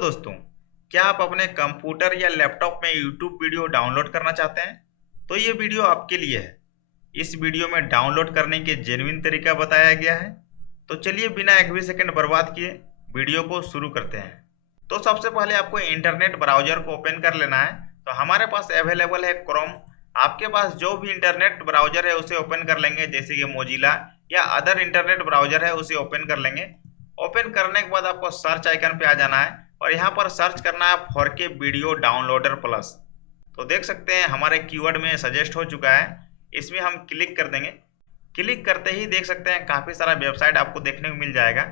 दोस्तों, क्या आप अपने कंप्यूटर या लैपटॉप में YouTube वीडियो डाउनलोड करना चाहते हैं? तो ये वीडियो आपके लिए है। इस वीडियो में डाउनलोड करने के जेन्युइन तरीका बताया गया है। तो चलिए बिना एक भी सेकंड बर्बाद किए वीडियो को शुरू करते हैं। तो सबसे पहले आपको इंटरनेट ब्राउजर को ओपन कर लेना है। तो हमारे पास अवेलेबल है क्रोम। आपके पास जो भी इंटरनेट ब्राउजर है उसे ओपन कर लेंगे, जैसे कि मोजिला या अदर इंटरनेट ब्राउजर है उसे ओपन कर लेंगे। ओपन करने के बाद आपको सर्च आइकन पे आ जाना है और यहाँ पर सर्च करना है 4K वीडियो डाउनलोडर प्लस। तो देख सकते हैं हमारे कीवर्ड में सजेस्ट हो चुका है, इसमें हम क्लिक कर देंगे। क्लिक करते ही देख सकते हैं काफ़ी सारा वेबसाइट आपको देखने को मिल जाएगा,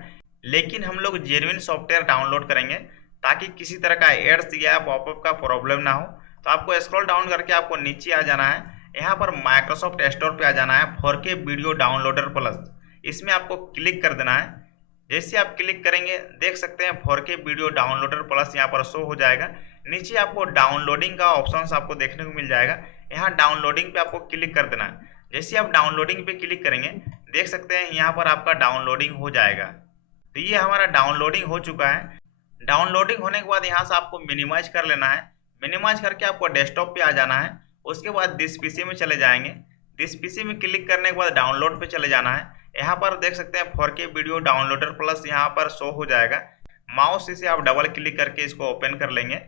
लेकिन हम लोग जेन्युइन सॉफ्टवेयर डाउनलोड करेंगे ताकि किसी तरह का एड्स या पॉपअप का प्रॉब्लम ना हो। तो आपको स्क्रॉल डाउन करके आपको नीचे आ जाना है, यहाँ पर माइक्रोसॉफ्ट स्टोर पे आ जाना है 4K वीडियो डाउनलोडर प्लस, इसमें आपको क्लिक कर देना है। जैसे आप क्लिक करेंगे देख सकते हैं 4K वीडियो डाउनलोडर प्लस यहाँ पर शो हो जाएगा। नीचे आपको डाउनलोडिंग का ऑप्शन आपको देखने को मिल जाएगा, यहाँ डाउनलोडिंग पे आपको क्लिक कर देना है। जैसे आप डाउनलोडिंग पे क्लिक करेंगे देख सकते हैं यहाँ पर आपका डाउनलोडिंग हो जाएगा। तो ये हमारा डाउनलोडिंग हो चुका है। डाउनलोडिंग होने के बाद यहाँ से आपको मिनिमाइज कर लेना है। मिनिमाइज करके आपको डेस्कटॉप पे आ जाना है। उसके बाद दिस पीसी में चले जाएंगे। दिस पीसी में क्लिक करने के बाद डाउनलोड पे चले जाना है। यहाँ पर देख सकते हैं 4K वीडियो डाउनलोडर प्लस यहाँ पर शो हो जाएगा। माउस से आप डबल क्लिक करके इसको ओपन कर लेंगे।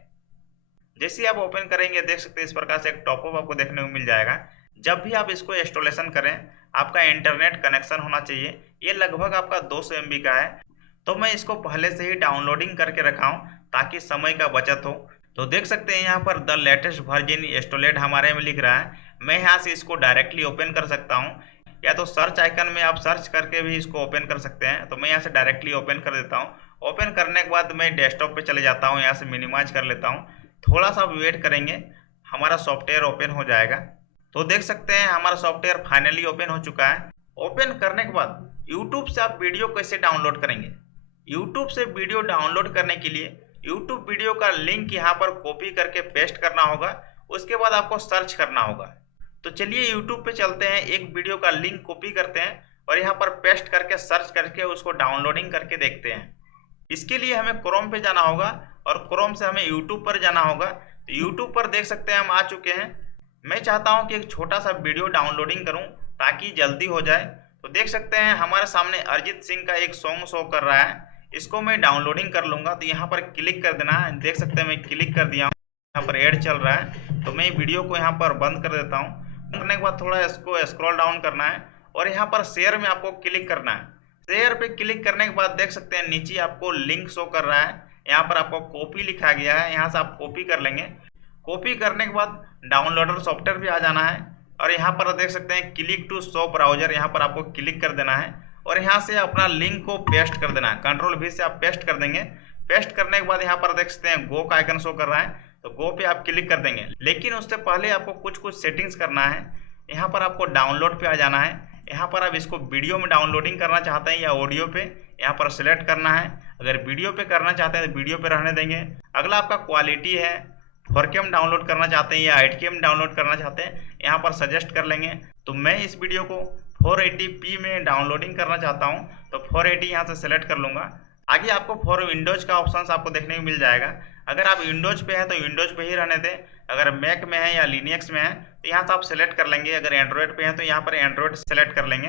जैसे आप ओपन करेंगे देख सकते हैं इस प्रकार से एक टॉपअप आपको देखने को मिल जाएगा। जब भी आप इसको इंस्टॉलेशन करें आपका इंटरनेट कनेक्शन होना चाहिए। ये लगभग आपका 200 MB का है। तो मैं इसको पहले से ही डाउनलोडिंग करके रखा हूँ ताकि समय का बचत हो। तो देख सकते हैं यहाँ पर द लेटेस्ट वर्जन इंस्टॉलेड हमारे में लिख रहा है। मैं यहाँ से इसको डायरेक्टली ओपन कर सकता हूँ, या तो सर्च आइकन में आप सर्च करके भी इसको ओपन कर सकते हैं। तो मैं यहाँ से डायरेक्टली ओपन कर देता हूँ। ओपन करने के बाद मैं डेस्कटॉप पे चले जाता हूँ, यहाँ से मिनिमाइज कर लेता हूँ। थोड़ा सा वेट करेंगे, हमारा सॉफ्टवेयर ओपन हो जाएगा। तो देख सकते हैं हमारा सॉफ्टवेयर फाइनली ओपन हो चुका है। ओपन करने के बाद यूट्यूब से आप वीडियो कैसे डाउनलोड करेंगे? यूट्यूब से वीडियो डाउनलोड करने के लिए यूट्यूब वीडियो का लिंक यहाँ पर कॉपी करके पेस्ट करना होगा। उसके बाद आपको सर्च करना होगा। तो चलिए यूट्यूब पे चलते हैं, एक वीडियो का लिंक कॉपी करते हैं और यहाँ पर पेस्ट करके सर्च करके उसको डाउनलोडिंग करके देखते हैं। इसके लिए हमें क्रोम पे जाना होगा और क्रोम से हमें यूट्यूब पर जाना होगा। तो यूट्यूब पर देख सकते हैं हम आ चुके हैं। मैं चाहता हूँ कि एक छोटा सा वीडियो डाउनलोडिंग करूँ ताकि जल्दी हो जाए। तो देख सकते हैं हमारे सामने अरिजीत सिंह का एक सॉन्ग शो कर रहा है, इसको मैं डाउनलोडिंग कर लूँगा। तो यहाँ पर क्लिक कर देना है। देख सकते हैं मैं क्लिक कर दिया हूँ, यहाँ पर ऐड चल रहा है। तो मैं वीडियो को यहाँ पर बंद कर देता हूँ। करने के बाद थोड़ा इसको स्क्रॉल डाउन करना है और यहाँ पर शेयर में आपको क्लिक करना है। शेयर पे क्लिक करने के बाद देख सकते हैं नीचे आपको लिंक शो कर रहा है, यहाँ पर आपको कॉपी लिखा गया है, यहाँ से आप कॉपी कर लेंगे। कॉपी करने के बाद डाउनलोडर सॉफ्टवेयर पे आ जाना है और यहाँ पर देख सकते हैं क्लिक टू शो ब्राउजर, यहाँ पर आपको क्लिक कर देना है और यहाँ से अपना लिंक को पेस्ट कर देना है। कंट्रोल V से आप पेस्ट कर देंगे। पेस्ट करने के बाद यहाँ पर देख सकते हैं गो का आइकन शो कर रहा है, तो गो पे आप क्लिक कर देंगे। लेकिन उससे पहले आपको कुछ सेटिंग्स करना है। यहाँ पर आपको डाउनलोड पे आ जाना है। यहाँ पर आप इसको वीडियो में डाउनलोडिंग करना चाहते हैं या ऑडियो पे, यहाँ पर सिलेक्ट करना है। अगर वीडियो पे करना चाहते हैं तो वीडियो पे रहने देंगे। अगला आपका क्वालिटी है, 4K में डाउनलोड करना चाहते हैं या 8K में डाउनलोड करना चाहते हैं, यहाँ पर सजेस्ट कर लेंगे। तो मैं इस वीडियो को 480p में डाउनलोडिंग करना चाहता हूँ, तो 480 यहाँ से सेलेक्ट कर लूँगा। आगे आपको फॉर विंडोज का ऑप्शन आपको देखने को मिल जाएगा। अगर आप विंडोज पे है तो विंडोज पे ही रहने दें। अगर मैक में है या लिनक्स में है तो यहाँ से आप सेलेक्ट कर लेंगे। अगर एंड्रॉयड पे है तो यहाँ पर एंड्रॉयड सेलेक्ट कर लेंगे।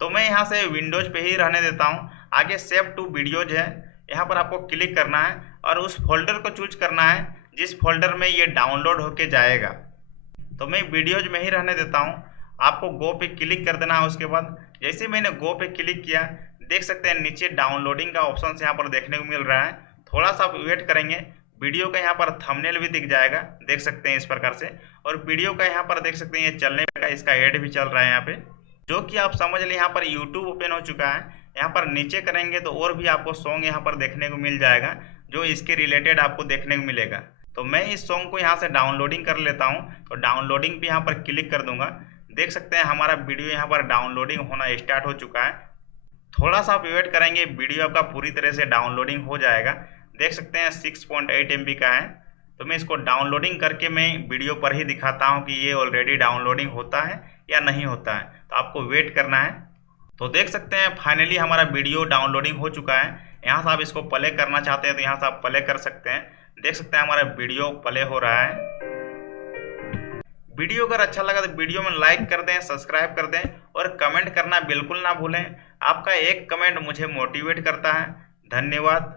तो मैं यहाँ से विंडोज पे ही रहने देता हूँ। आगे सेव टू वीडियोज है, यहाँ पर आपको क्लिक करना है और उस फोल्डर को चूज करना है जिस फोल्डर में ये डाउनलोड होके जाएगा। तो मैं वीडियोज में ही रहने देता हूँ। आपको गो पे क्लिक कर देना है। उसके बाद जैसे मैंने गो पे क्लिक किया देख सकते हैं नीचे डाउनलोडिंग का ऑप्शन यहाँ पर देखने को मिल रहा है। थोड़ा सा वेट करेंगे, वीडियो का यहाँ पर थंबनेल भी दिख जाएगा, देख सकते हैं इस प्रकार से। और वीडियो का यहाँ पर देख सकते हैं ये चलने का इसका ऐड भी चल रहा है यहाँ पे, जो कि आप समझ लें यहाँ पर यूट्यूब ओपन हो चुका है। यहाँ पर नीचे करेंगे तो और भी आपको सॉन्ग यहाँ पर देखने को मिल जाएगा जो इसके रिलेटेड आपको देखने को मिलेगा। तो मैं इस सॉन्ग को यहाँ से डाउनलोडिंग कर लेता हूँ। तो डाउनलोडिंग पे यहाँ पर क्लिक कर दूंगा। देख सकते हैं हमारा वीडियो यहाँ पर डाउनलोडिंग होना स्टार्ट हो चुका है। थोड़ा सा आप वेट करेंगे, वीडियो आपका पूरी तरह से डाउनलोडिंग हो जाएगा। देख सकते हैं 6.8 MB का है। तो मैं इसको डाउनलोडिंग करके मैं वीडियो पर ही दिखाता हूँ कि ये ऑलरेडी डाउनलोडिंग होता है या नहीं होता है। तो आपको वेट करना है। तो देख सकते हैं फाइनली हमारा वीडियो डाउनलोडिंग हो चुका है। यहाँ से आप इसको प्ले करना चाहते हैं तो यहाँ से आप प्ले कर सकते हैं। देख सकते हैं हमारा वीडियो प्ले हो रहा है। वीडियो अगर अच्छा लगा तो वीडियो में लाइक कर दें, सब्सक्राइब कर दें और कमेंट करना बिल्कुल ना भूलें। आपका एक कमेंट मुझे मोटिवेट करता है। धन्यवाद।